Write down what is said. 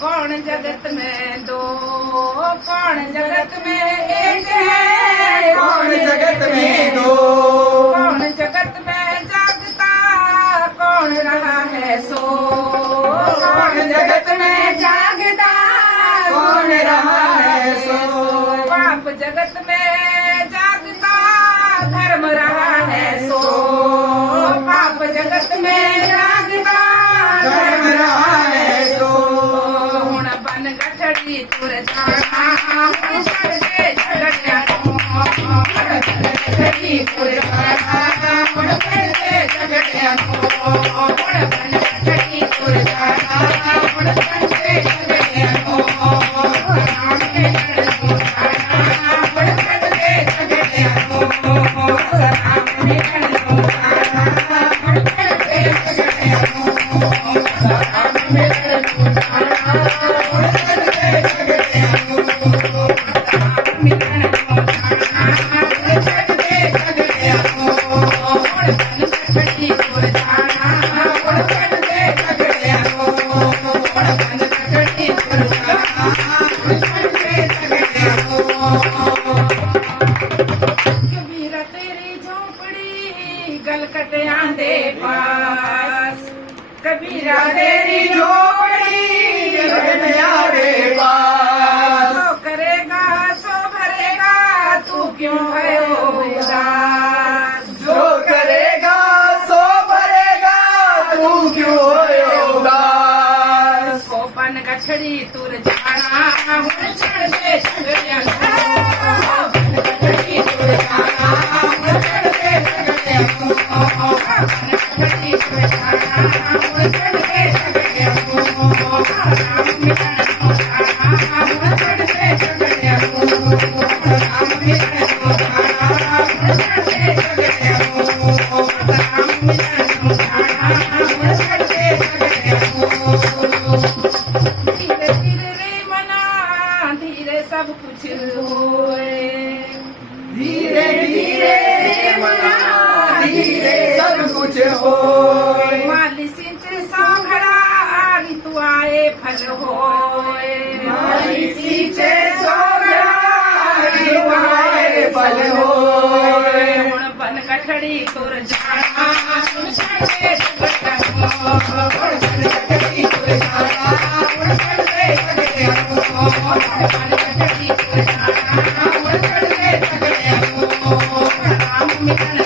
कौन जगत में दो, कौन जगत में एक है, कौन जगत में दो, कौन जगत में जागता, कौन रहा है सो, कौन जगत में जागता, कौन रहा है सो, पाप जगत में जागता, धर्म रहा है सो, पाप जगत में जागता, धर्म रहा है सो, हुण बन गठड़ी तुर जाना, छड़ दे झगड़िया गठड़ी तुर जाना, हुण छड़ दे झगड़िया हुण बन गठड़ी तुर जाना, हुण छड़ दे झगड़िया राम के लड़ तुर जाना, हुण छड़ दे झगड़िया राम के लड़ तुर जाना, हुण छड़ दे झगड़िया राम के लड़ तुर जाना, कबीरा तेरी झोपड़ी गलकटियां दे पास, कबीरा तेरी झोपड़ी गगनया रे पास, सो करेगा सो भरेगा, तू क्यों है उदास, जो करेगा सो भरेगा, तू क्यों होगा, कोपन गठड़ी तुर जाना, हुण छड़ दे झगड़िया गठड़ी तुर जाना, हुण छड़ दे झगड़िया गठड़ी तुर जाना, हुण छड़ दे झगड़िया राम मिलन हो जाना, हुण छड़ दे झगड़िया राम मिलन हो जाना, हुण छड़ दे झगड़िया राम मिलन हो जाना, हुण छड़ दे झगड़िया धीरे धीरे रे मना, धीरे सब कुछ होए, धीरे धीरे मना, धीरे सब कुछ होए, माली सिंचे सांभड़ा, ऋतु आए फल होए, माली सींचे सोगरा, ऋतुआए फल होए, हुण बन गठड़ी तुर जाना, हुण छड़ दे झगड़िया हुण बन गठड़ी तुर जाना, हुण छड़ दे झगड़िया हुण बन गठड़ी तुर जाना, हुण छड़ दे झगड़िया राम मिलन